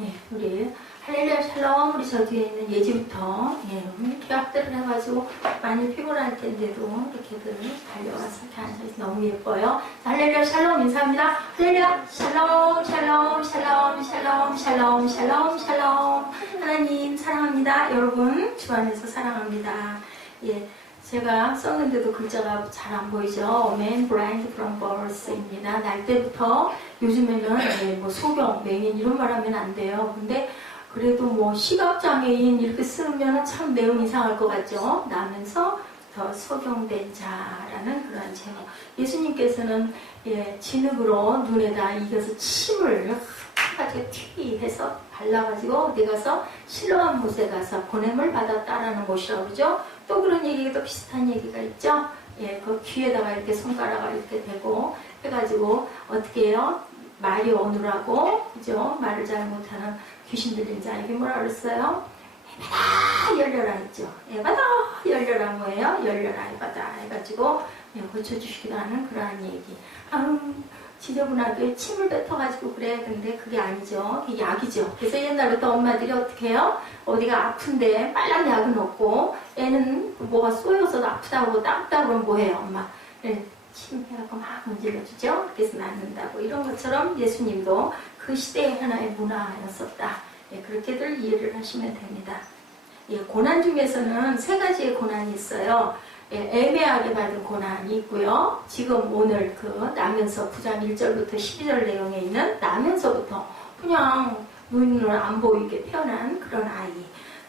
예, 우리 할렐루야 샬롬. 우리 저 뒤에 있는 예지부터 이렇게 학대를 해가지고 많이 피곤할 텐데도 이렇게들 달려와서 이렇게 앉아있어 너무 예뻐요. 자, 할렐루야 샬롬 인사합니다. 할렐루야 샬롬 샬롬 샬롬 샬롬 샬롬 샬롬 샬롬. 하나님 사랑합니다. 여러분 주 안에서 사랑합니다. 예. 제가 썼는데도 글자가 잘 안 보이죠? Man blind from birth입니다. 날 때부터 요즘에는 뭐 소경, 맹인 이런 말 하면 안 돼요. 근데 그래도 뭐 시각장애인 이렇게 쓰면 참 내용 이상할 것 같죠? 나면서 더 소경된 자라는 그런 제목. 예수님께서는 진흙으로 눈에다 이겨서 침을 가지고 튀해서 발라가지고 어디 가서 실로암 못에 가서 보냄을 받았다라는 곳이라고 그러죠. 또 그런 얘기가 또 비슷한 얘기가 있죠. 그 귀에다가 이렇게 손가락을 이렇게 대고 해가지고 어떻게 해요? 말이 오느라고 그죠? 말을 잘 못하는 귀신 들린 자에게 뭐라 그랬어요? 에바다 열려라 했죠. 에바다 열려라 뭐예요? 열려라 에바다 해가지고 고쳐주시기도 하는 그러한 얘기. 지저분하게 침을 뱉어가지고 그래. 근데 그게 아니죠. 그게 약이죠. 그래서 옛날부터 엄마들이 어떻게 해요? 어디가 아픈데 빨간 약은 없고 애는 뭐가 쏘여서 아프다고 따갑다고 그러면 뭐해요? 엄마 침 해갖고 막 문질러주죠. 그래서 낫는다고. 이런 것처럼 예수님도 그 시대의 하나의 문화였었다. 그렇게들 이해를 하시면 됩니다. 고난 중에서는 세 가지의 고난이 있어요. 애매하게 받은 고난이 있고요. 지금 오늘 그 나면서 9장 1절부터 12절 내용에 있는 나면서부터 그냥 눈을 안 보이게 태어난 그런 아이.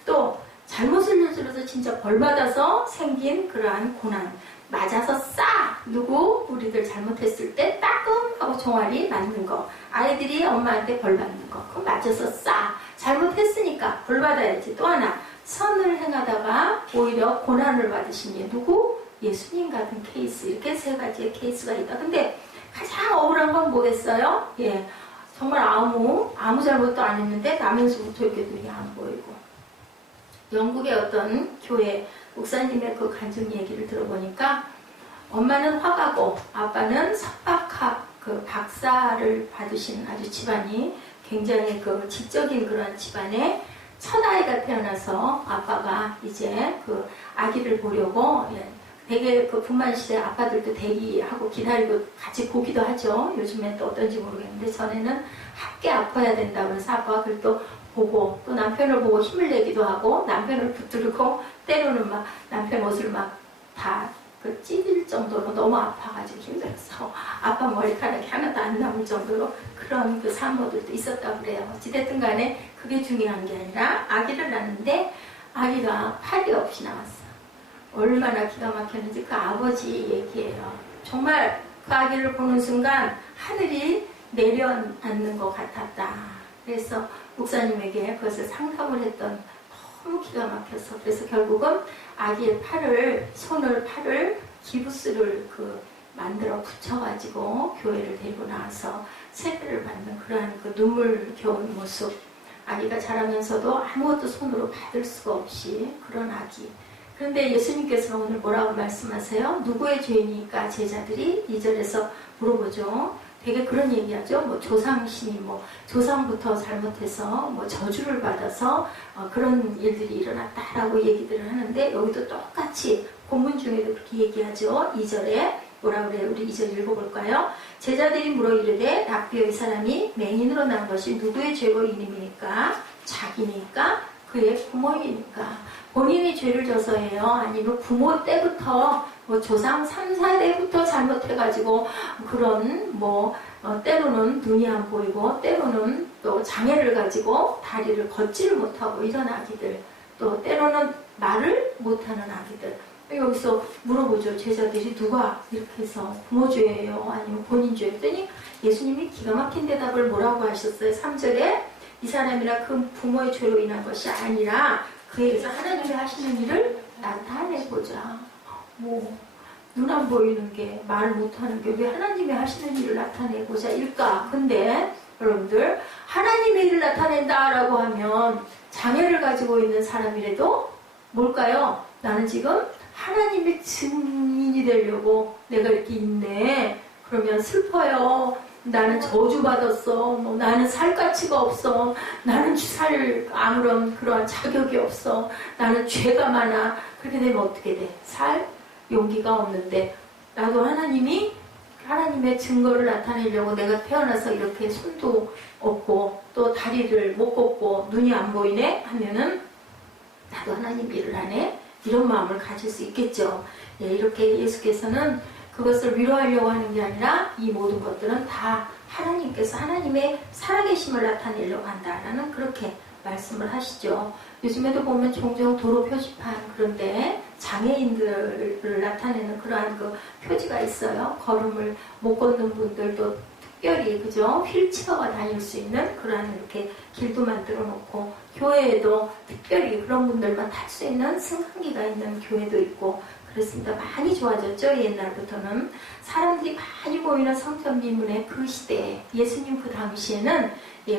또 잘못을 저질러서 진짜 벌받아서 생긴 그러한 고난. 맞아서 싸! 누구? 우리들 잘못했을 때 따끔하고 종아리 맞는 거. 아이들이 엄마한테 벌받는 거. 그럼 맞아서 싸! 잘못했으니까 벌받아야지. 또 하나. 선을 행하다가 오히려 고난을 받으신 누구? 예수님 같은 케이스. 이렇게 세 가지의 케이스가 있다. 근데 가장 억울한 건 뭐겠어요? 정말 아무 잘못도 안 했는데 나면서부터 이렇게 눈이 안 보이고. 영국의 어떤 교회 목사님의 그 간증 얘기를 들어보니까 엄마는 화가고 아빠는 석박학 그 박사를 받으신 아주 집안이 굉장히 그 지적인 그런 집안에 첫아이가 태어나서 아빠가 이제 그 아기를 보려고 되게 그 분만실에 아빠들도 대기하고 기다리고 같이 보기도 하죠. 요즘엔 또 어떤지 모르겠는데 전에는 함께 아파야 된다고 해서 아빠가 그걸 또 보고 또 남편을 보고 힘을 내기도 하고 남편을 붙들고 때로는 막 남편 옷을 막 다 그 찢을 정도로 너무 아파가지고 힘들어서 아빠 머리카락이 하나도 안 남을 정도로 그런 그 산모들도 있었다고 그래요. 어찌됐든 간에 그게 중요한 게 아니라 아기를 낳는데 아기가 팔이 없이 나왔어. 얼마나 기가 막혔는지 그 아버지 얘기예요. 정말 그 아기를 보는 순간 하늘이 내려앉는 것 같았다. 그래서 목사님에게 그것을 상담을 했던 너무 기가 막혀서 그래서 결국은 아기의 팔을 기부스를 만들어 붙여가지고 교회를 데리고 나와서 세례를 받는 그러한 그 눈물겨운 모습. 아기가 자라면서도 아무것도 손으로 받을 수가 없이 그런 아기. 그런데 예수님께서는 오늘 뭐라고 말씀하세요? 누구의 죄니까 제자들이 2절에서 물어보죠. 되게 그런 얘기하죠. 뭐 조상신이 조상부터 잘못해서 저주를 받아서 그런 일들이 일어났다라고 얘기들을 하는데 여기도 똑같이 본문 중에도 그렇게 얘기하죠. 2절에 뭐라 그래요? 우리 2절 읽어볼까요? 제자들이 물어 이르되 랍비여 이 사람이 맹인으로 난 것이 누구의 죄고 이름이니까? 자기니까? 그의 부모이니까? 본인이 죄를 져서예요? 아니면 부모 때부터 조상 3, 4대부터 잘못해가지고 그런 때로는 눈이 안 보이고 때로는 또 장애를 가지고 다리를 걷지를 못하고 이런 아기들, 또 때로는 말을 못하는 아기들. 여기서 물어보죠. 제자들이 누가 이렇게 해서 부모 죄예요? 아니면 본인 죄? 했더니 예수님이 기가 막힌 대답을 뭐라고 하셨어요? 3절에 이 사람이나 그 부모의 죄로 인한 것이 아니라 그에게서 하나님이 하시는 일을 나타내보자. 눈 안 보이는 게, 말 못하는 게 왜 하나님이 하시는 일을 나타내보자 일까? 근데 여러분들 하나님의 일을 나타낸다라고 하면 장애를 가지고 있는 사람이라도 뭘까요? 나는 지금 하나님의 증인이 되려고 내가 이렇게 있네. 그러면 슬퍼요. 나는 저주받았어. 뭐 나는 살 가치가 없어. 나는 살 아무런 그러한 자격이 없어. 나는 죄가 많아. 그렇게 되면 어떻게 돼? 살 용기가 없는데 나도 하나님의 증거를 나타내려고 내가 태어나서 이렇게 손도 없고 또 다리를 못 걷고 눈이 안 보이네 하면은 나도 하나님 일을 하네. 이런 마음을 가질 수 있겠죠. 예, 이렇게 예수께서는 그것을 위로하려고 하는 게 아니라 이 모든 것들은 다 하나님께서 하나님의 살아계심을 나타내려고 한다라는 그렇게 말씀을 하시죠. 요즘에도 보면 종종 도로 표지판 그런데 장애인들을 나타내는 그러한 그 표지가 있어요. 걸음을 못 걷는 분들도 특별히 그죠? 휠체어가 다닐 수 있는 그러한 이렇게 길도 만들어 놓고 교회에도 특별히 그런 분들만 탈 수 있는 승강기가 있는 교회도 있고 그렇습니다. 많이 좋아졌죠. 옛날부터는 사람들이 많이 보이는 성전미문의 그 시대에 예수님 그 당시에는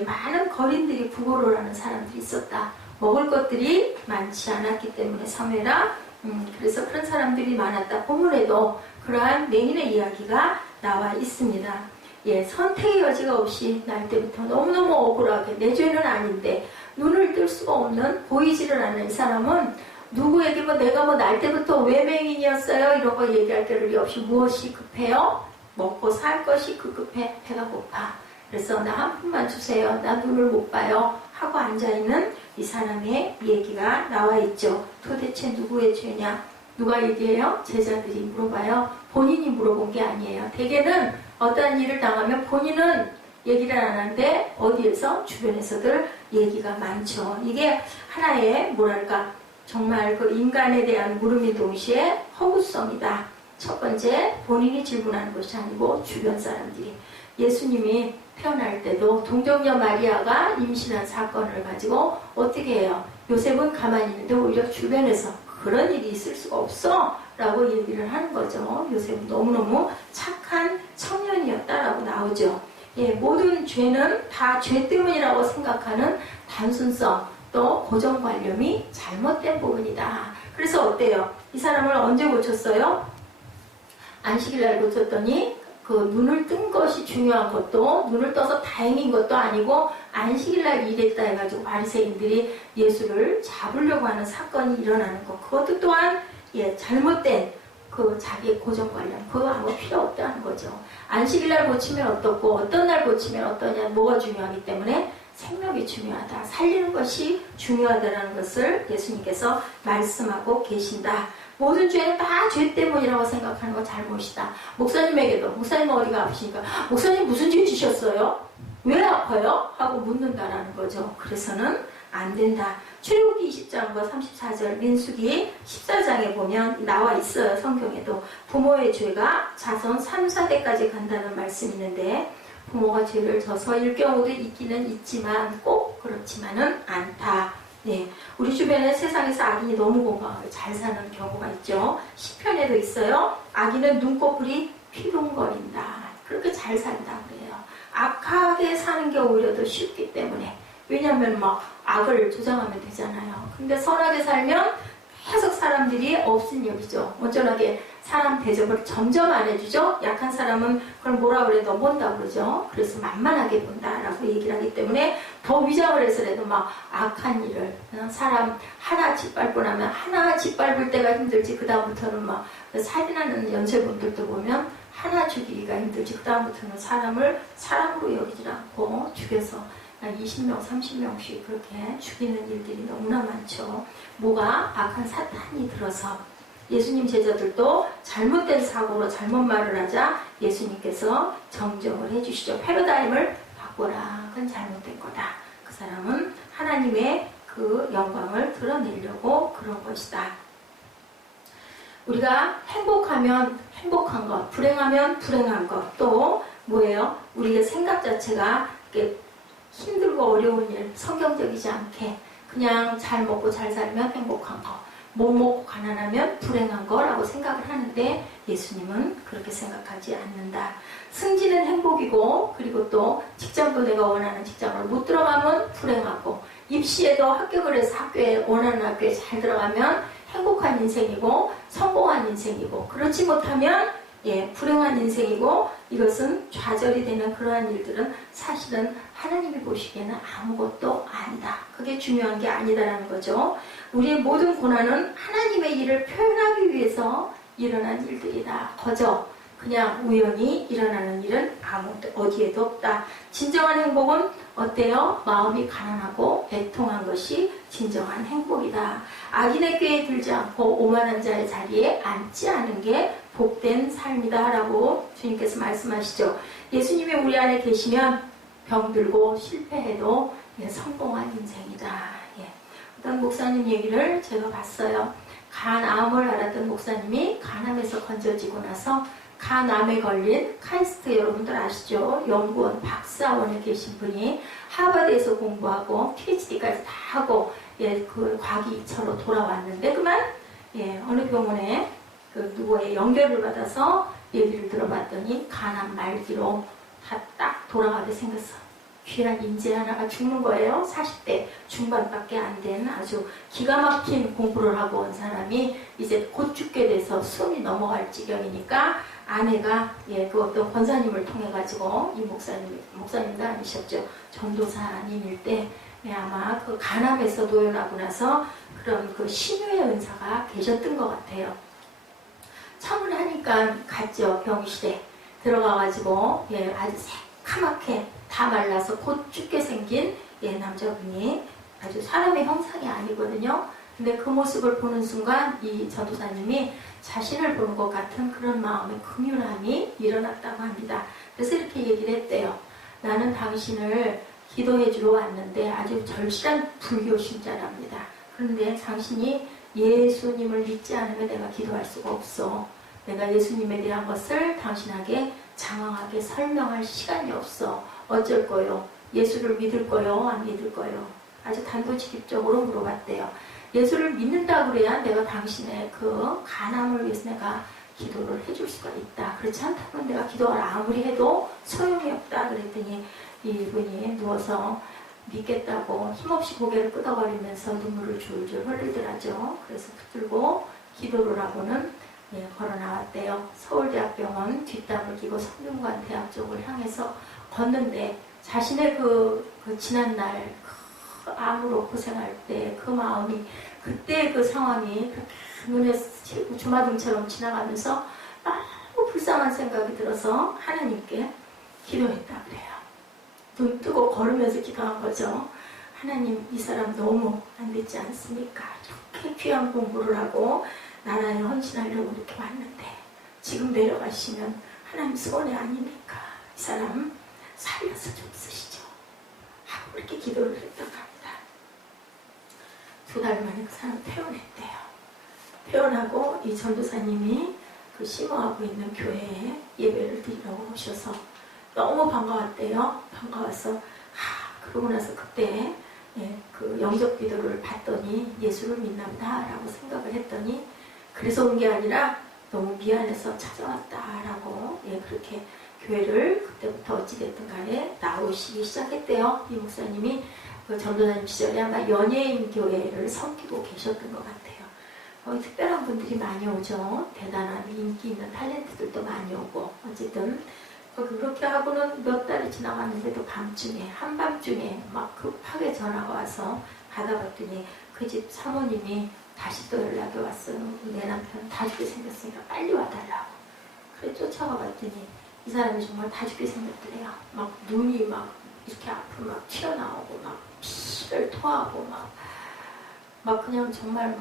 많은 거린들이 부고를 하는 사람들이 있었다. 먹을 것들이 많지 않았기 때문에 사회라 그래서 그런 사람들이 많았다. 본문에도 그러한 맹인의 이야기가 나와 있습니다. 예, 선택의 여지가 없이 날 때부터 너무너무 억울하게 내 죄는 아닌데 눈을 뜰 수가 없는 보이지를 않는 이 사람은 누구에게 내가 날 때부터 왜 맹인이었어요? 이런 거 얘기할 겨를이 없이 무엇이 급해요? 먹고 살 것이 급해. 배가 고파. 그래서 나 한 푼만 주세요. 나 눈을 못 봐요. 하고 앉아있는 이 사람의 얘기가 나와 있죠. 도대체 누구의 죄냐? 누가 얘기해요? 제자들이 물어봐요. 본인이 물어본 게 아니에요. 대개는 어떠한 일을 당하면 본인은 얘기를 안 하는데 어디에서? 주변에서들 얘기가 많죠. 이게 하나의 뭐랄까 정말 그 인간에 대한 물음이 동시에 허구성이다. 첫 번째 본인이 질문하는 것이 아니고 주변 사람들이. 예수님이 태어날 때도 동정녀 마리아가 임신한 사건을 가지고 어떻게 해요? 요셉은 가만히 있는데 오히려 주변에서 그런 일이 있을 수가 없어 라고 얘기를 하는 거죠. 요셉은 너무너무 착한 청년이었다라고 나오죠. 예, 모든 죄는 다 죄 때문이라고 생각하는 단순성 또 고정관념이 잘못된 부분이다. 그래서 어때요? 이 사람을 언제 고쳤어요? 안식일날 고쳤더니 그 눈을 뜬 것이 중요한 것도 눈을 떠서 다행인 것도 아니고 안식일날 일했다 해가지고 바리새인들이 예수를 잡으려고 하는 사건이 일어나는 것 그것도 또한 잘못된 그 자기의 고정관념 그거 아무 필요 없다는 거죠. 안식일날 고치면 어떻고 어떤 날 고치면 어떠냐 뭐가 중요하기 때문에 생명이 중요하다. 살리는 것이 중요하다는 것을 예수님께서 말씀하고 계신다. 모든 죄는 다 죄 때문이라고 생각하는 건 잘못이다. 목사님에게도 목사님 어디가 아프시니까 목사님 무슨 죄 지셨어요? 왜 아파요? 하고 묻는다라는 거죠. 그래서는 안 된다. 출애굽기 20장과 34절 민수기 14장에 보면 나와 있어요. 성경에도 부모의 죄가 자손 3, 4대까지 간다는 말씀이 있는데 부모가 죄를 져서일 경우도 있기는 있지만 꼭 그렇지만은 않다. 네, 우리 주변에 세상에서 악인이 너무 건강하게 잘 사는 경우가 있죠. 시편에도 있어요. 악인은 눈꺼풀이 피동거린다. 그렇게 잘 산다 그래요. 악하게 사는 게 오히려 더 쉽기 때문에 왜냐하면 악을 조장하면 되잖아요. 근데 선하게 살면 계속 사람들이 없은 여기죠. 온전하게 사람 대접을 점점 안 해주죠. 약한 사람은 그걸 뭐라 그래 너 본다 그러죠. 그래서 만만하게 본다라고 얘기를 하기 때문에 더 위장을 해서라도 악한 일을 사람 하나 짓밟고 나면 하나 짓밟을 때가 힘들지 그 다음부터는 살인하는 연쇄분들도 보면 하나 죽이기가 힘들지 그 다음부터는 사람을 사람으로 여기지 않고 죽여서 20명, 30명씩 그렇게 죽이는 일들이 너무나 많죠. 뭐가 악한 사탄이 들어서 예수님 제자들도 잘못된 사고로 잘못 말을 하자 예수님께서 정정을 해주시죠. 패러다임을 바꿔라. 그건 잘못된 거다. 그 사람은 하나님의 그 영광을 드러내려고 그런 것이다. 우리가 행복하면 행복한 것, 불행하면 불행한 것, 또 뭐예요? 우리의 생각 자체가 힘들고 어려운 일, 성경적이지 않게 그냥 잘 먹고 잘 살면 행복한 거, 못 먹고 가난하면 불행한 거라고 생각을 하는데 예수님은 그렇게 생각하지 않는다. 승진은 행복이고 그리고 또 직장도 내가 원하는 직장을 못 들어가면 불행하고 입시에도 합격을 해서 학교에 원하는 학교에 잘 들어가면 행복한 인생이고 성공한 인생이고 그렇지 못하면 불행한 인생이고 이것은 좌절이 되는 그러한 일들은 사실은 하나님이 보시기에는 아무것도 아니다. 그게 중요한 게 아니다라는 거죠. 우리의 모든 고난은 하나님의 일을 표현하기 위해서 일어난 일들이다. 거저 그냥 우연히 일어나는 일은 아무 어디에도 없다. 진정한 행복은 어때요? 마음이 가난하고 애통한 것이 진정한 행복이다. 악인의 꾀에 들지 않고 오만한 자의 자리에 앉지 않은 게 복된 삶이다 라고 주님께서 말씀하시죠. 예수님이 우리 안에 계시면 병들고 실패해도 성공한 인생이다. 어떤 목사님 얘기를 제가 봤어요. 간암을 앓았던 목사님이 간암에서 건져지고 나서 간암에 걸린 카이스트 여러분들 아시죠? 연구원 박사원에 계신 분이 하버드에서 공부하고 PhD까지 다 하고 그 과기처로 돌아왔는데 그만 어느 병원에 그 누구의 연결을 받아서 얘기를 들어봤더니 간암 말기로 다 딱 돌아가게 생겼어. 귀한 인재 하나가 죽는 거예요. 40대 중반밖에 안 된 아주 기가 막힌 공부를 하고 온 사람이 이제 곧 죽게 돼서 숨이 넘어갈 지경이니까 아내가 그 어떤 권사님을 통해 가지고 이 목사님도 아니셨죠. 전도사님일 때 아마 그 간암에서 노연하고 나서 그런 그 신유의 은사가 계셨던 것 같아요. 청혼하니까 갔죠. 병실에 들어가가지고 아주 새카맣게 다 말라서 곧 죽게 생긴 남자분이 아주 사람의 형상이 아니거든요. 근데 그 모습을 보는 순간 이 전도사님이 자신을 보는 것 같은 그런 마음의 긍휼함이 일어났다고 합니다. 그래서 이렇게 얘기를 했대요. 나는 당신을 기도해 주러 왔는데 아주 절실한 불교 신자랍니다. 그런데 당신이 예수님을 믿지 않으면 내가 기도할 수가 없어. 내가 예수님에 대한 것을 당신에게 장황하게 설명할 시간이 없어. 어쩔 거요? 예수를 믿을 거요? 안 믿을 거요? 아주 단도직입적으로 물어봤대요. 예수를 믿는다 그래야 내가 당신의 그 간암을 위해서 내가 기도를 해줄 수가 있다. 그렇지 않다면 내가 기도를 아무리 해도 소용이 없다. 그랬더니 이분이 누워서 믿겠다고 힘없이 고개를 끄덕거리면서 눈물을 줄줄 흘리더라죠. 그래서 붙들고 기도를 하고는 걸어 나왔대요. 서울대학병원 뒷담을 끼고 성균관 대학 쪽을 향해서 걷는데 자신의 그 지난날 그 암으로 고생할 때 그 마음이 그때 그 상황이 그렇게 눈에 주마등처럼 지나가면서 너무 불쌍한 생각이 들어서 하나님께 기도했다 그래요. 눈 뜨고 걸으면서 기도한 거죠. 하나님, 이 사람 너무 안 믿지 않습니까? 이렇게 귀한 공부를 하고 나라에 헌신하려고 이렇게 왔는데 지금 내려가시면 하나님 손해 아닙니까? 이 사람 살려서 좀 쓰시죠. 하고 이렇게 기도를 했다고 합니다. 2달 만에 그 사람 퇴원했대요. 퇴원하고 이 전도사님이 그 심호하고 있는 교회에 예배를 드리려고 오셔서 너무 반가웠대요. 반가워서 그러고 나서 그때 그 영접 기도를 받더니 예수를 믿나 보다라고 생각을 했더니 그래서 온 게 아니라 너무 미안해서 찾아왔다라고 그렇게 교회를 그때부터 어찌됐든 간에 나오시기 시작했대요. 이 목사님이 그 전도사님 시절에 아마 연예인 교회를 섬기고 계셨던 것 같아요. 특별한 분들이 많이 오죠. 대단한 인기 있는 탤런트들도 많이 오고 어쨌든 그렇게 하고는 몇 달이 지나갔는데도 밤중에 한밤중에 막 급하게 전화가 와서 받아봤더니 그 집 사모님이 다시 또 연락이 왔어요. 내 남편 다 죽게 생겼으니까 빨리 와달라고. 그래 쫓아가 봤더니 이 사람이 정말 다 죽게 생겼더래요. 막 눈이 막 이렇게 앞으로 막 튀어나오고 막 피를 토하고 막 그냥 정말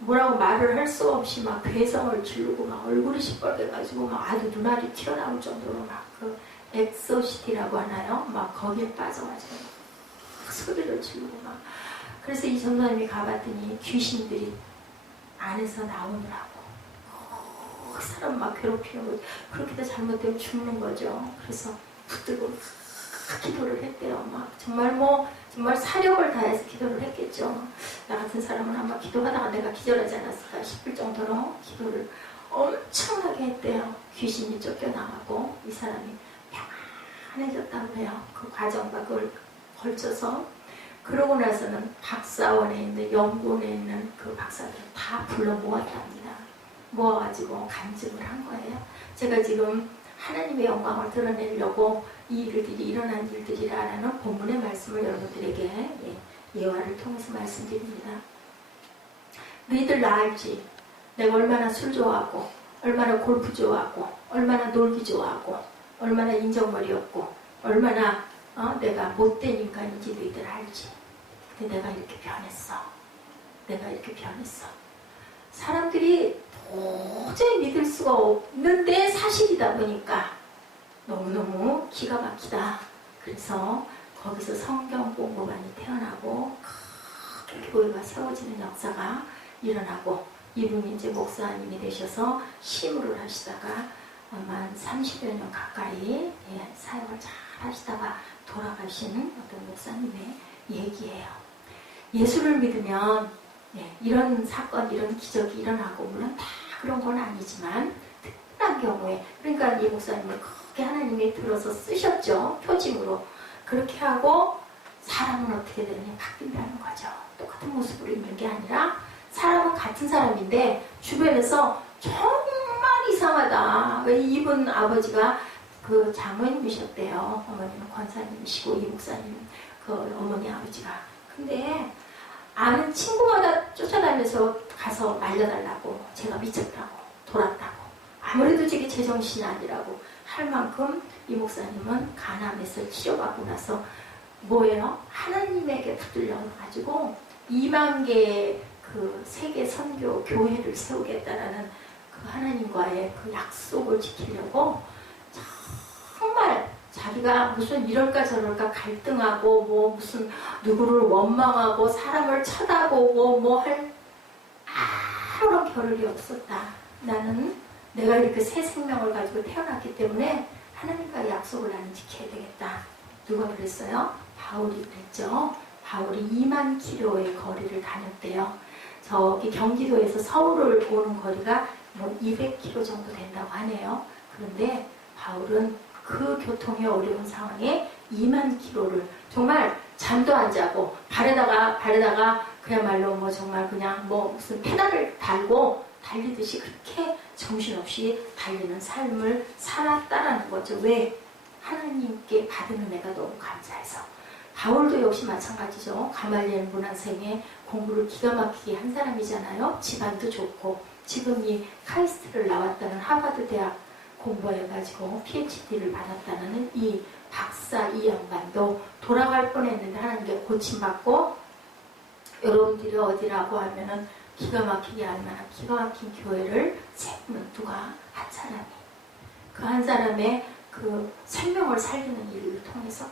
뭐라고 말을 할 수 없이 막 괴성을 지르고 막 얼굴이 시뻘개가지고 막 아주 눈알이 튀어나올 정도로 막 그 엑소시티라고 하나요? 막 거기에 빠져가지고 막 소리를 지르고 막 그래서 이 전도사님이 가봤더니 귀신들이 안에서 나오느라고 그 사람 막 괴롭히는 거죠. 그렇게도 잘못되면 죽는 거죠. 그래서 붙들고 기도를 했대요. 막 정말 사력을 다해서 기도를 했겠죠. 나 같은 사람은 아마 기도하다가 내가 기절하지 않았을까 싶을 정도로 기도를 엄청나게 했대요. 귀신이 쫓겨나가고 이 사람이 평안해졌다고 해요. 그 과정과 그걸 걸쳐서 그러고 나서는 박사원에 있는 연구원에 있는 그 박사들을 다 불러 모았답니다. 모아가지고 간증을 한 거예요. 제가 지금 하나님의 영광을 드러내려고 이 일들이 일어난 일들이라는 본문의 말씀을 여러분들에게 예화를 통해서 말씀드립니다. 너희들 나 알지? 내가 얼마나 술 좋아하고 얼마나 골프 좋아하고 얼마나 놀기 좋아하고 얼마나 인정머리였고 얼마나 내가 못된 인간인지 너희들 알지? 근데 내가 이렇게 변했어. 내가 이렇게 변했어. 사람들이 도저히 믿을 수가 없는데 사실이다 보니까 너무너무 기가 막히다. 그래서 거기서 성경 공부반이 태어나고 크게 교회가 세워지는 역사가 일어나고 이분이 이제 목사님이 되셔서 심부를 하시다가 만 30여 년 가까이 사역을 잘 하시다가 돌아가신 어떤 목사님의 얘기예요. 예수를 믿으면 이런 사건, 이런 기적이 일어나고 물론 다 그런 건 아니지만 특별한 경우에 그러니까 이 목사님을 크게 하나님이 들어서 쓰셨죠. 표징으로. 그렇게 하고 사람은 어떻게 되느냐 바뀐다는 거죠. 똑같은 모습으로 있는 게 아니라 사람은 같은 사람인데 주변에서 정말 이상하다. 왜 이분 아버지가 그 장로님이셨대요. 어머니는 권사님이시고 이 목사님 그 어머니 아버지가. 근데 아는 친구마다 쫓아다니면서 가서 말려달라고 제가 미쳤다고 돌았다고 아무래도 저게 제정신이 아니라고 할 만큼 이 목사님은 간암에서 치료받고 나서 뭐예요? 하나님에게 붙들려가지고 2만 개의 그 세계 선교 교회를 세우겠다라는 그 하나님과의 그 약속을 지키려고 정말 자기가 무슨 이럴까 저럴까 갈등하고 뭐 무슨 누구를 원망하고 사람을 쳐다보고 뭐 할 아무런 겨를이 없었다. 나는 내가 이렇게 새 생명을 가지고 태어났기 때문에 하나님과의 약속을 나는 지켜야 되겠다. 누가 그랬어요? 바울이 그랬죠. 바울이 2만 킬로의 거리를 다녔대요. 저기 경기도에서 서울을 오는 거리가 뭐 200km 정도 된다고 하네요. 그런데 바울은 그 교통의 어려운 상황에 2만 킬로를 정말 잠도 안 자고 발에다가 그야말로 뭐 정말 그냥 뭐 무슨 페달을 달고 달리듯이 그렇게 정신없이 달리는 삶을 살았다라는 거죠. 왜? 하나님께 받은 은혜가 너무 감사해서. 바울도 역시 마찬가지죠. 가말리엘 문화생에 공부를 기가 막히게 한 사람이잖아요. 집안도 좋고 지금 이 카이스트를 나왔다는 하버드 대학 공부해가지고 PhD를 받았다는 이 박사 이 양반도 돌아갈 뻔했는데 하나님께 고침받고 여러분들이 어디라고 하면은 기가 막히게 알만한 기가 막힌 교회를 세우는 누가 한 사람이 그 한 사람의 그 생명을 살리는 일을 통해서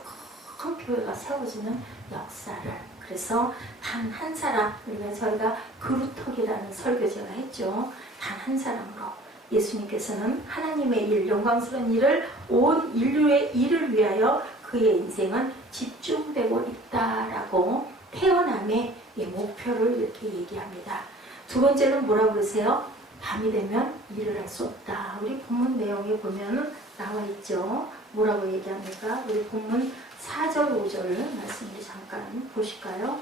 큰 교회가 세워지는 역사를 그래서 단 한 사람 우리가 저희가 그루터기라는 설교 제가 했죠. 단 한 사람으로 예수님께서는 하나님의 일, 영광스러운 일을 온 인류의 일을 위하여 그의 인생은 집중되고 있다라고 태어남의 목표를 이렇게 얘기합니다. 두 번째는 뭐라고 그러세요? 밤이 되면 일을 할 수 없다. 우리 본문 내용에 보면 나와 있죠. 뭐라고 얘기합니까? 우리 본문 4절, 5절 말씀을 잠깐 보실까요?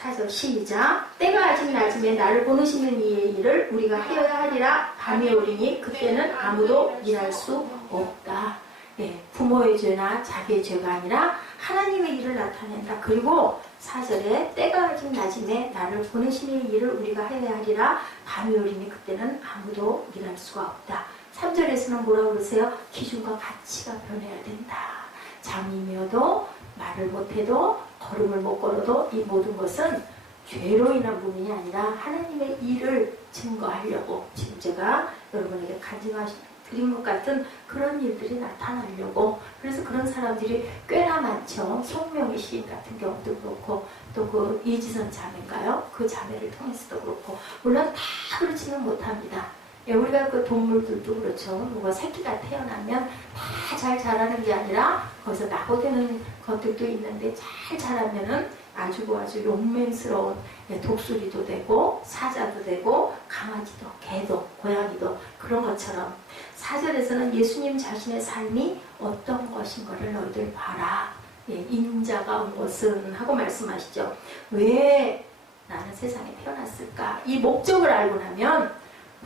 4절 시작. 때가 아직 낮음에 나를 보내시는 이의 일을 우리가 하여야 하리라. 밤이 오리니 그때는 아무도 일할 수 없다. 부모의 죄나 자기의 죄가 아니라 하나님의 일을 나타낸다. 그리고 4절에 때가 아직 낮음에 나를 보내시는 일을 우리가 하여야 하리라. 밤이 오리니 그때는 아무도 일할 수가 없다. 3절에서는 뭐라고 그러세요? 기준과 가치가 변해야 된다. 잠이며도 말을 못해도 걸음을 못 걸어도 이 모든 것은 죄로 인한 부분이 아니라 하나님의 일을 증거하려고 지금 제가 여러분에게 간증드린 것 같은 그런 일들이 나타나려고 그래서 그런 사람들이 꽤나 많죠. 송명희 시인 같은 경우도 그렇고 또 그 이지선 자매인가요? 그 자매를 통해서도 그렇고 물론 다 그렇지는 못합니다. 우리가 그 동물들도 그렇죠. 누가 새끼가 태어나면 다 잘 자라는 게 아니라 거기서 낙오되는 것들도 있는데 잘 자라면은 아주 용맹스러운 독수리도 되고 사자도 되고 강아지도 개도 고양이도 그런 것처럼 4절에서는 예수님 자신의 삶이 어떤 것인 거를 너희들 봐라. 인자가 온 것은 하고 말씀하시죠. 왜 나는 세상에 태어났을까? 이 목적을 알고 나면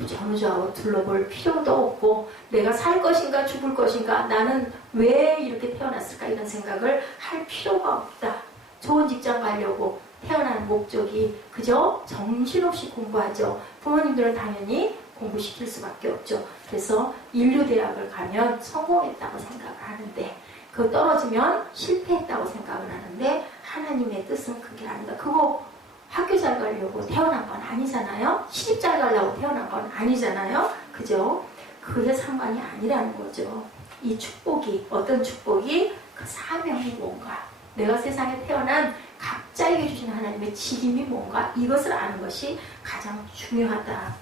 전우좌우 둘러볼 필요도 없고 내가 살 것인가 죽을 것인가 나는 왜 이렇게 태어났을까 이런 생각을 할 필요가 없다. 좋은 직장 가려고 태어난 목적이 그저 정신없이 공부하죠. 부모님들은 당연히 공부시킬 수밖에 없죠. 그래서 인류대학을 가면 성공했다고 생각을 하는데 그거 떨어지면 실패했다고 생각을 하는데 하나님의 뜻은 그게 아니다. 그거 학교 잘 가려고 태어난 건 아니잖아요. 시집 잘 가려고 태어난 건 아니잖아요. 그죠? 그게 상관이 아니라는 거죠. 이 축복이 어떤 축복이 그 사명이 뭔가 내가 세상에 태어난 각자에게 주신 하나님의 지림이 뭔가 이것을 아는 것이 가장 중요하다.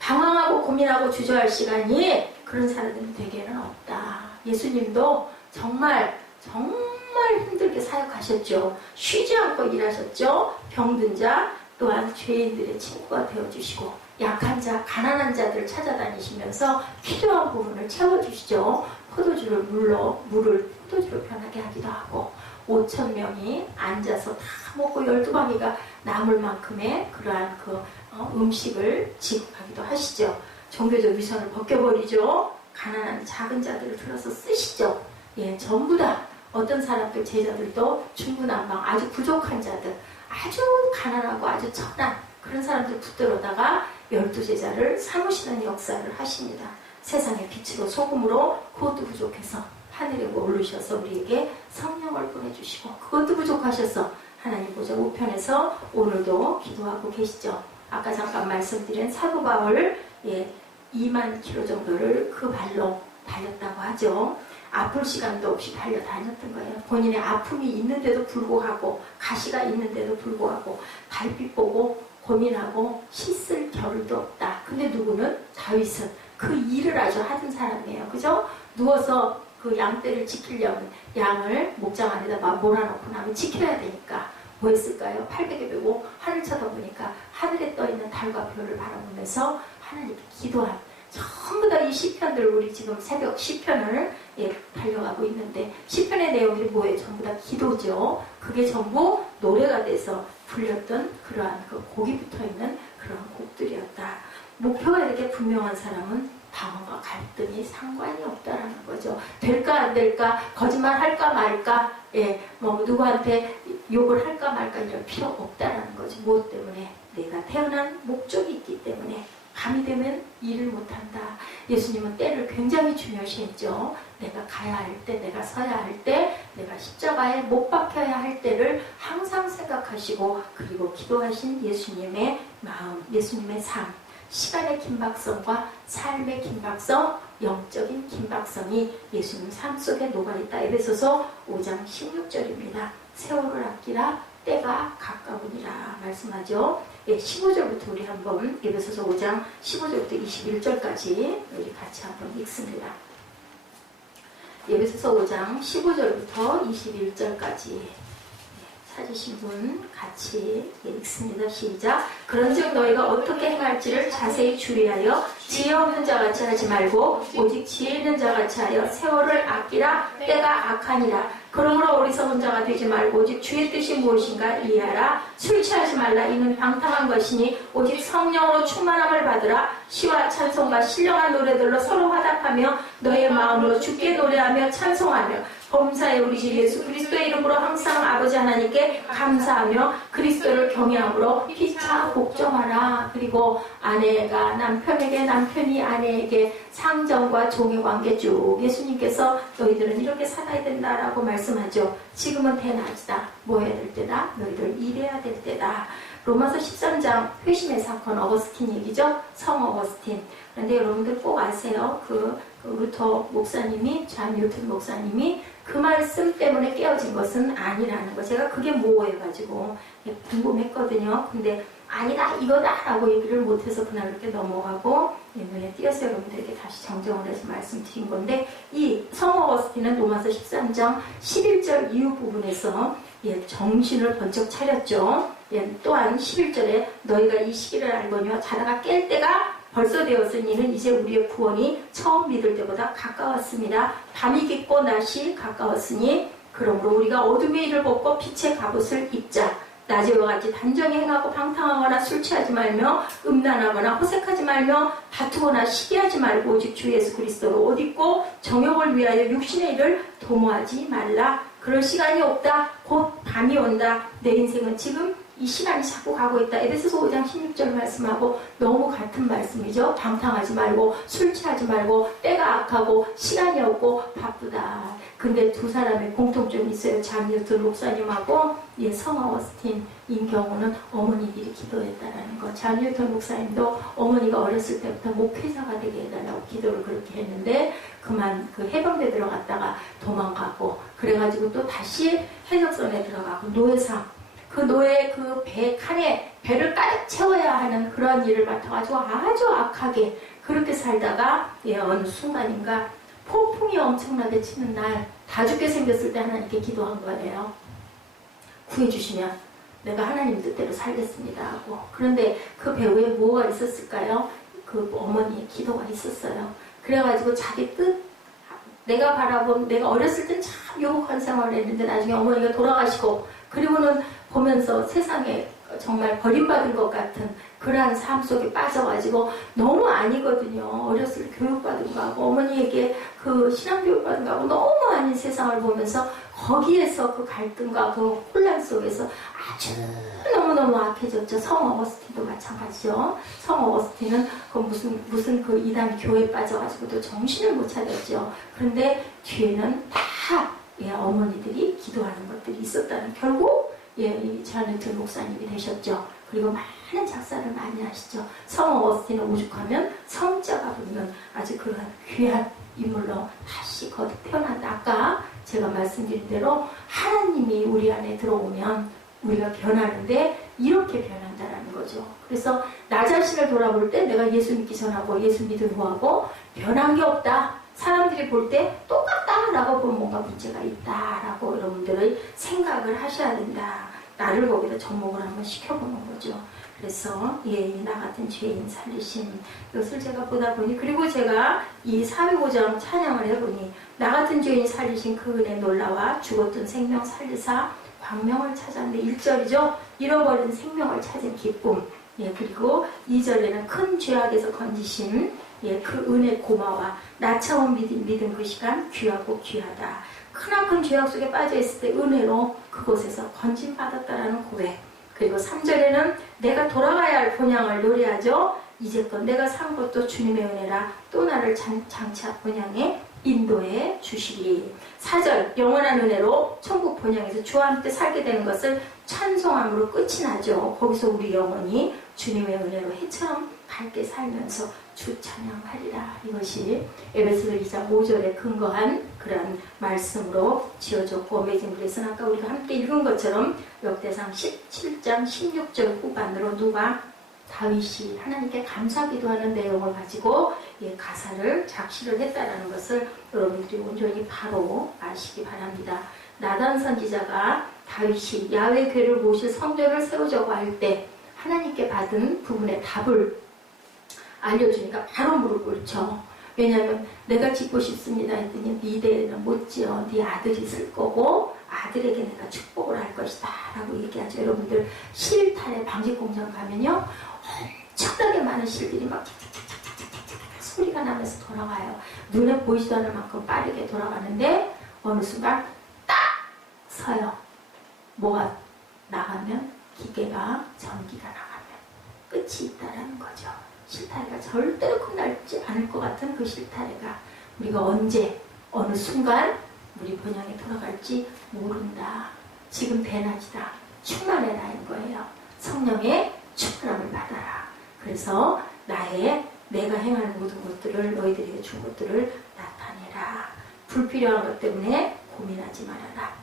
방황하고 고민하고 주저할 시간이 그런 사람들은 되게는 없다. 예수님도 정말 힘들게 사역하셨죠. 쉬지 않고 일하셨죠. 병든 자 또한 죄인들의 친구가 되어주시고 약한 자, 가난한 자들을 찾아다니시면서 필요한 부분을 채워주시죠. 포도주를 물을 포도주로 변하게 하기도 하고 5,000명이 앉아서 다 먹고 12바퀴가 남을 만큼의 그러한 음식을 지급하기도 하시죠. 종교적 위선을 벗겨버리죠. 가난한 작은 자들을 들어서 쓰시죠. 예, 전부 다 어떤 사람들 제자들도 중구난방 아주 부족한 자들 아주 가난하고 아주 천한 그런 사람들 붙들어다가 12제자를 삼으시는 역사를 하십니다. 세상의 빛으로 소금으로 그것도 부족해서 하늘에 오르셔서 우리에게 성령을 보내주시고 그것도 부족하셔서 하나님 보좌 우편에서 오늘도 기도하고 계시죠. 아까 잠깐 말씀드린 사도 바울 2만 킬로 정도를 그 발로 달렸다고 하죠. 아플 시간도 없이 달려다녔던 거예요. 본인의 아픔이 있는데도 불구하고 가시가 있는데도 불구하고 달빛 보고 고민하고 씻을 겨를도 없다. 근데 누구는 다윗은 그 일을 아주 하던 사람이에요. 그죠? 누워서 그 양떼를 지키려면 양을 목장 안에다 몰아넣고 나면 지켜야 되니까 뭐 했을까요? 800에 베고 하늘 쳐다보니까 하늘에 떠있는 달과 별을 바라보면서 하나님께 기도한 전부 다 이 시편들 우리 지금 새벽 시편을 달려가고 있는데 시편의 내용이 뭐예요? 전부 다 기도죠. 그게 전부 노래가 돼서 불렸던 그러한 그 곡이 붙어있는 그런 곡들이었다. 목표가 이렇게 분명한 사람은 방언과 갈등이 상관이 없다라는 거죠. 될까 안 될까, 거짓말 할까 말까, 누구한테 욕을 할까 말까 이런 필요 없다라는 거죠. 무엇 때문에? 내가 태어난 목적이 있기 때문에. 밤이 되면 일을 못한다. 예수님은 때를 굉장히 중요시했죠. 내가 가야 할 때, 내가 서야 할 때, 내가 십자가에 못 박혀야 할 때를 항상 생각하시고 그리고 기도하신 예수님의 마음, 예수님의 삶, 시간의 긴박성과 삶의 긴박성, 영적인 긴박성이 예수님 삶 속에 녹아있다. 에베소서 5장 16절입니다. 세월을 아끼라 때가 가까우니라 말씀하죠. 15절부터 우리 한번 에베소서 5장 15절부터 21절까지 우리 같이 한번 읽습니다. 에베소서 5장 15절부터 21절까지 찾으신 분 같이 읽습니다. 시작. 그런즉 너희가 어떻게 행할지를 자세히 주의하여 지혜 없는 자같이 하지 말고 오직 지혜 있는 자같이 하여 세월을 아끼라 때가 악하니라. 그러므로 어리석은 자가 되지 말고 오직 주의 뜻이 무엇인가 이해하라. 술 취하지 말라. 이는 방탕한 것이니 오직 성령으로 충만함을 받으라. 시와 찬송과 신령한 노래들로 서로 화답하며 너의 마음으로 주께 노래하며 찬송하며 범사의 우리 주 예수 그리스도의 이름으로 항상 아버지 하나님께 감사하며 그리스도를 경외함으로 피차 복종하라. 그리고 아내가 남편에게, 남편이 아내에게 상정과 종의 관계 쭉 예수님께서 너희들은 이렇게 살아야 된다라고 말씀하죠. 지금은 대낮이다. 뭐 해야 될 때다? 너희들 일해야 될 때다. 로마서 13장 회심의 사건 어거스틴 얘기죠. 성 어거스틴. 그런데 여러분들 꼭 아세요. 그 루터 목사님이, 존 뉴턴 목사님이 그 말씀 때문에 깨어진 것은 아니라는 거. 제가 그게 모호해가지고 궁금했거든요. 근데 아니다 이거다 라고 얘기를 못해서 그날 이렇게 넘어가고 눈에 띄어서 여러분들에게 다시 정정을 해서 말씀드린 건데, 이 성 어거스틴은 로마서 13장 11절 이후 부분에서 정신을 번쩍 차렸죠. 또한 11절에 너희가 이 시기를 알거니와 자다가 깰 때가 벌써 되었으니는 이제 우리의 구원이 처음 믿을 때보다 가까웠습니다. 밤이 깊고 낮이 가까웠으니 그러므로 우리가 어둠의 일을 벗고 빛의 갑옷을 입자. 낮에와 같이 단정히 행하고 방탕하거나 술 취하지 말며 음란하거나 호색하지 말며 다투거나 시기하지 말고 오직 주 예수 그리스도로 옷 입고 정욕을 위하여 육신의 일을 도모하지 말라. 그럴 시간이 없다. 곧 밤이 온다. 내 인생은 지금 이 시간이 자꾸 가고 있다. 에베소서 5장 16절 말씀하고 너무 같은 말씀이죠. 방탕하지 말고 술 취하지 말고 때가 악하고 시간이 없고 바쁘다. 근데 두 사람의 공통점이 있어요. 잠 뉴턴 목사님하고 성 어거스틴인 경우는 어머니들이 기도했다라는 거. 잠 뉴턴 목사님도 어머니가 어렸을 때부터 목회자가 되게 해달라고 기도를 그렇게 했는데 그만 그 해병대 들어갔다가 도망가고 그래가지고 또 다시 해적선에 들어가고 노예상 그 노예 그 배 칸에 배를 가득 채워야 하는 그런 일을 맡아가지고 아주 악하게 그렇게 살다가 어느 순간인가 폭풍이 엄청나게 치는 날 다 죽게 생겼을 때 하나님께 기도한 거예요. 구해주시면 내가 하나님 뜻대로 살겠습니다 하고. 그런데 그 배후에 뭐가 있었을까요? 그 어머니의 기도가 있었어요. 그래가지고 자기 뜻 내가 바라본 내가 어렸을 땐 참 요복한 생활을 했는데 나중에 어머니가 돌아가시고 그리고는 보면서 세상에 정말 버림받은 것 같은 그러한 삶 속에 빠져가지고 너무 아니거든요. 어렸을 때 교육받은 거하고 어머니에게 그 신앙교육받은 거하고 너무 아닌 세상을 보면서 거기에서 그 갈등과 그 혼란 속에서 아주 너무너무 악해졌죠. 성 어거스틴도 마찬가지죠. 성 어거스틴은 그 무슨 그 이단 교회에 빠져가지고도 정신을 못 차렸죠. 그런데 뒤에는 다 어머니들이 기도하는 것들이 있었다는 결국 이 자네트 목사님이 되셨죠. 그리고 많은 작사를 많이 하시죠. 성 어거스틴은 오죽하면 성자가 붙는 아주 그러한 귀한 인물로 다시 거듭 태어난다. 아까 제가 말씀드린 대로 하나님이 우리 안에 들어오면 우리가 변하는데 이렇게 변한다라는 거죠. 그래서 나 자신을 돌아볼 때 내가 예수 믿기 전하고 예수 믿은 후하고 변한 게 없다. 사람들이 볼 때 똑같다라고 보면 뭔가 문제가 있다라고 여러분들의 생각을 하셔야 된다. 나를 거기다 접목을 한번 시켜보는 거죠. 그래서 나 같은 죄인 살리신 이것을 제가 보다 보니 그리고 제가 이 405장 찬양을 해보니 나 같은 죄인 살리신 그 은혜 놀라와 죽었던 생명 살리사 광명을 찾았는데 1절이죠. 잃어버린 생명을 찾은 기쁨. 그리고 2절에는 큰 죄악에서 건지신 그 은혜 고마와 나 차원 믿음 그 시간 귀하고 귀하다. 크나큰 죄악 속에 빠져있을 때 은혜로 그곳에서 건진받았다라는 고백. 그리고 3절에는 내가 돌아가야 할 본향을 노래하죠. 이제껏 내가 산 것도 주님의 은혜라 또 나를 장차 본향에 인도해 주시리. 4절 영원한 은혜로 천국 본향에서 주와 함께 살게 되는 것을 찬송함으로 끝이 나죠. 거기서 우리 영혼이 주님의 은혜로 해처럼 밝게 살면서 주 찬양하리라. 이것이 에베소서 2장 5절에 근거한 그런 말씀으로 지어졌고 맺은 그래서 아까 우리가 함께 읽은 것처럼 역대상 17장 16절 후반으로 누가 다윗이 하나님께 감사 기도하는 내용을 가지고 가사를 작시를 했다는 것을 여러분들이 온전히 바로 아시기 바랍니다. 나단 선지자가 다윗이 야훼 궤를 모실 성전을 세우자고 할 때 하나님께 받은 부분의 답을 알려주니까 바로 무릎 꿇죠. 왜냐하면 내가 짓고 싶습니다 했더니 네 대에는 못 지어. 네 아들이 있을 거고 아들에게 내가 축복을 할 것이다 라고 얘기하죠. 여러분들 실탈의 방직공장 가면요 엄청나게 많은 실들이 막 소리가 나면서 돌아가요. 눈에 보이지도 않을 만큼 빠르게 돌아가는데 어느 순간 딱 서요. 뭐가 나가면 기계가 전기가 나가면 끝이 있다라는 거죠. 실타래가 절대로 끝나지 않을 것 같은 그 실타래가 우리가 언제 어느 순간 우리 본향에 돌아갈지 모른다. 지금 대낮이다. 충만해라인 거예요. 성령의 충만함을 받아라. 그래서 내가 행할 모든 것들을 너희들에게 준 것들을 나타내라. 불필요한 것 때문에 고민하지 말아라.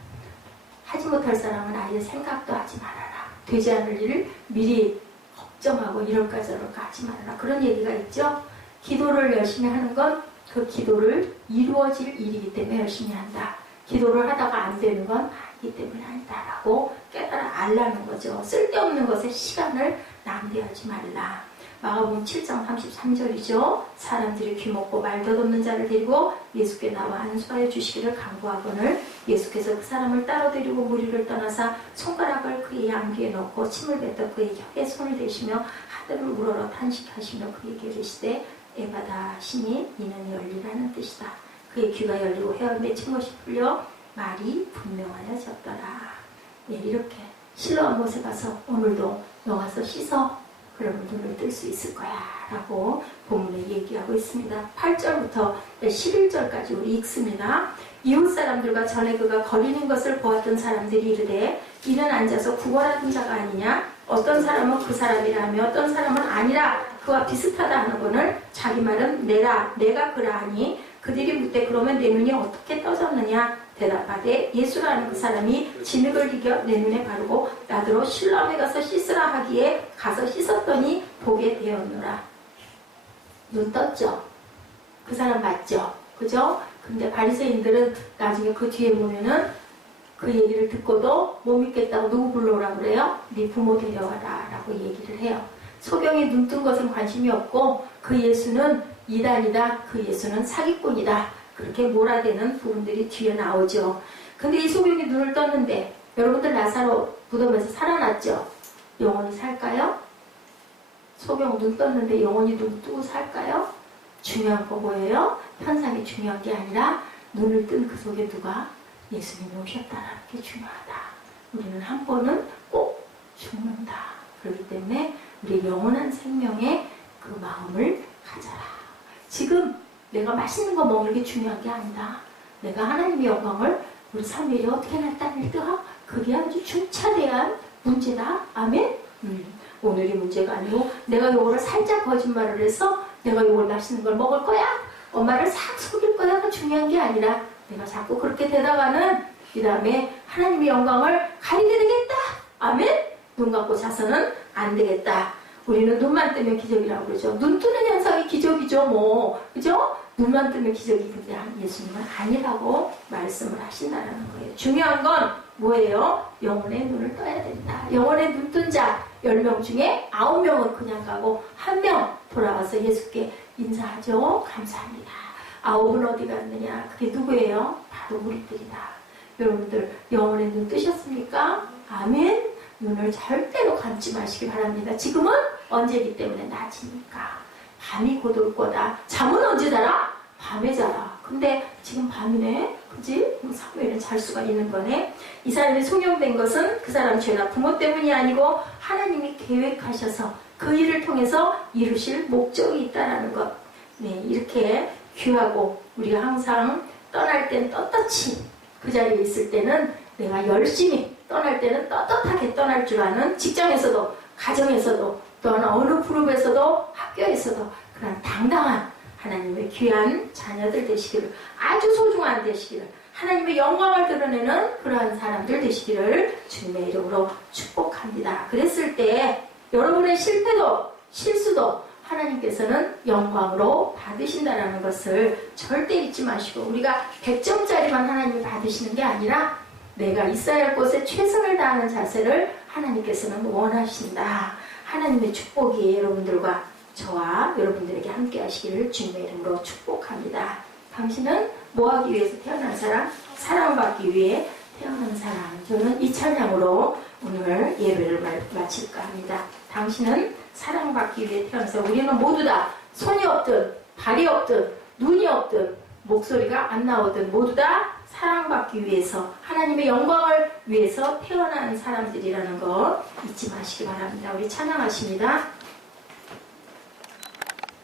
하지 못할 사람은 아예 생각도 하지 말아라. 되지 않을 일을 미리 걱정하고 이럴까 저럴까 하지 말아라. 그런 얘기가 있죠. 기도를 열심히 하는 건 그 기도를 이루어질 일이기 때문에 열심히 한다. 기도를 하다가 안 되는 건 아니기 때문에 아니다라고 깨달아 알라는 거죠. 쓸데없는 것에 시간을 낭비하지 말라. 마가복음 7장 33절이죠. 사람들이 귀먹고 말 덧없는 자를 데리고 예수께 나와 안수하여 주시기를 간구하거늘 예수께서 그 사람을 따로 데리고 무리를 떠나사 손가락을 그의 양귀에 넣고 침을 뱉어 그의 혀에 손을 대시며 하늘을 우러러 탄식하시며 그에게 이르시되 에바다 하시니 이는 열리라는 뜻이다. 그의 귀가 열리고 혀를 맺힌 것이 풀려 말이 분명하여졌더라. 네, 이렇게 실로암 못에 가서 오늘도 너 가서 씻어 그러면 눈을 뜰 수 있을 거야 라고 본문에 얘기하고 있습니다. 8절부터 11절까지 우리 읽습니다. 이웃 사람들과 전에 그가 거리는 것을 보았던 사람들이 이르되 이는 앉아서 구걸하던 자가 아니냐 어떤 사람은 그 사람이라 하며 어떤 사람은 아니라 그와 비슷하다 하는거늘 자기 말은 내가 그라 하니 그들이 묻되 그러면 내 눈이 어떻게 떠졌느냐 대답하되 예수라는 그 사람이 진흙을 이겨 내 눈에 바르고 나더러 실로암에 가서 씻으라 하기에 가서 씻었더니 보게 되었노라. 눈 떴죠? 그 사람 맞죠? 그죠? 근데 바리새인들은 나중에 그 뒤에 보면은 그 얘기를 듣고도 못 믿겠다고 누구 불러오라 그래요? 네 부모 데려와라 라고 얘기를 해요. 소경이 눈 뜬 것은 관심이 없고 그 예수는 이단이다. 그 예수는 사기꾼이다. 그렇게 몰아대는 부분들이 뒤에 나오죠. 근데 이 소경이 눈을 떴는데 여러분들 나사로 무덤에서 살아났죠? 영원히 살까요? 소경 눈 떴는데 영원히 눈 뜨고 살까요? 중요한 거 뭐예요? 현상이 중요한 게 아니라 눈을 뜬 그 속에 누가 예수님이 오셨다라는 게 중요하다. 우리는 한 번은 꼭 죽는다. 그렇기 때문에 우리 영원한 생명의 그 마음을 가져라. 지금 내가 맛있는 거 먹는 게 중요한 게 아니다. 내가 하나님의 영광을 우리 삶에 어떻게 나타낼까? 그게 아주 중차대한 문제다. 아멘? 오늘이 문제가 아니고 내가 요거를 살짝 거짓말을 해서 내가 요걸 맛있는 걸 먹을 거야? 엄마를 싹 속일 거야가 중요한 게 아니라 내가 자꾸 그렇게 되다가는 그 다음에 하나님의 영광을 가리게 되겠다. 아멘? 눈 감고 자서는 안 되겠다. 우리는 눈만 뜨면 기적이라고 그러죠. 눈 뜨는 현상이 기적이죠, 뭐. 그죠? 눈만 뜨면 기적이 근데 예수님은 아니라고 말씀을 하신다는 거예요. 중요한 건 뭐예요? 영혼의 눈을 떠야 된다. 영혼의 눈 뜬 자 10명 중에 9명은 그냥 가고 1명 돌아와서 예수께 인사하죠. 감사합니다. 9은 어디 갔느냐? 그게 누구예요? 바로 우리들이다. 여러분들 영혼의 눈 뜨셨습니까? 아멘. 눈을 절대로 감지 마시기 바랍니다. 지금은 언제이기 때문에 낮이니까. 밤이 곧 올 거다. 잠은 언제 자라? 밤에 자라. 근데 지금 밤이네? 그지? 사무엘은 잘 수가 있는 거네. 이 사람이 소경된 것은 그 사람 죄나 부모 때문이 아니고 하나님이 계획하셔서 그 일을 통해서 이루실 목적이 있다는 것. 네, 이렇게 귀하고 우리가 항상 떠날 땐 떳떳이 그 자리에 있을 때는 내가 열심히 떠날 때는 떳떳하게 떠날 줄 아는 직장에서도 가정에서도 또는 어느 그룹에서도 학교에서도 그런 당당한 하나님의 귀한 자녀들 되시기를 아주 소중한 되시기를 하나님의 영광을 드러내는 그러한 사람들 되시기를 주님의 이름으로 축복합니다. 그랬을 때 여러분의 실패도 실수도 하나님께서는 영광으로 받으신다는 것을 절대 잊지 마시고 우리가 100점짜리만 하나님이 받으시는 게 아니라 내가 있어야 할 곳에 최선을 다하는 자세를 하나님께서는 원하신다. 하나님의 축복이 여러분들과 저와 여러분들에게 함께 하시기를 주님의 이름으로 축복합니다. 당신은 뭐하기 위해서 태어난 사람? 사랑받기 위해 태어난 사람. 저는 이 찬양으로 오늘 예배를 마칠까 합니다. 당신은 사랑받기 위해 태어나서 우리는 모두 다 손이 없든 발이 없든 눈이 없든 목소리가 안 나오든 모두 다 사랑받기 위해서 하나님의 영광을 위해서 태어난 사람들이라는 거 잊지 마시기 바랍니다. 우리 찬양하십니다.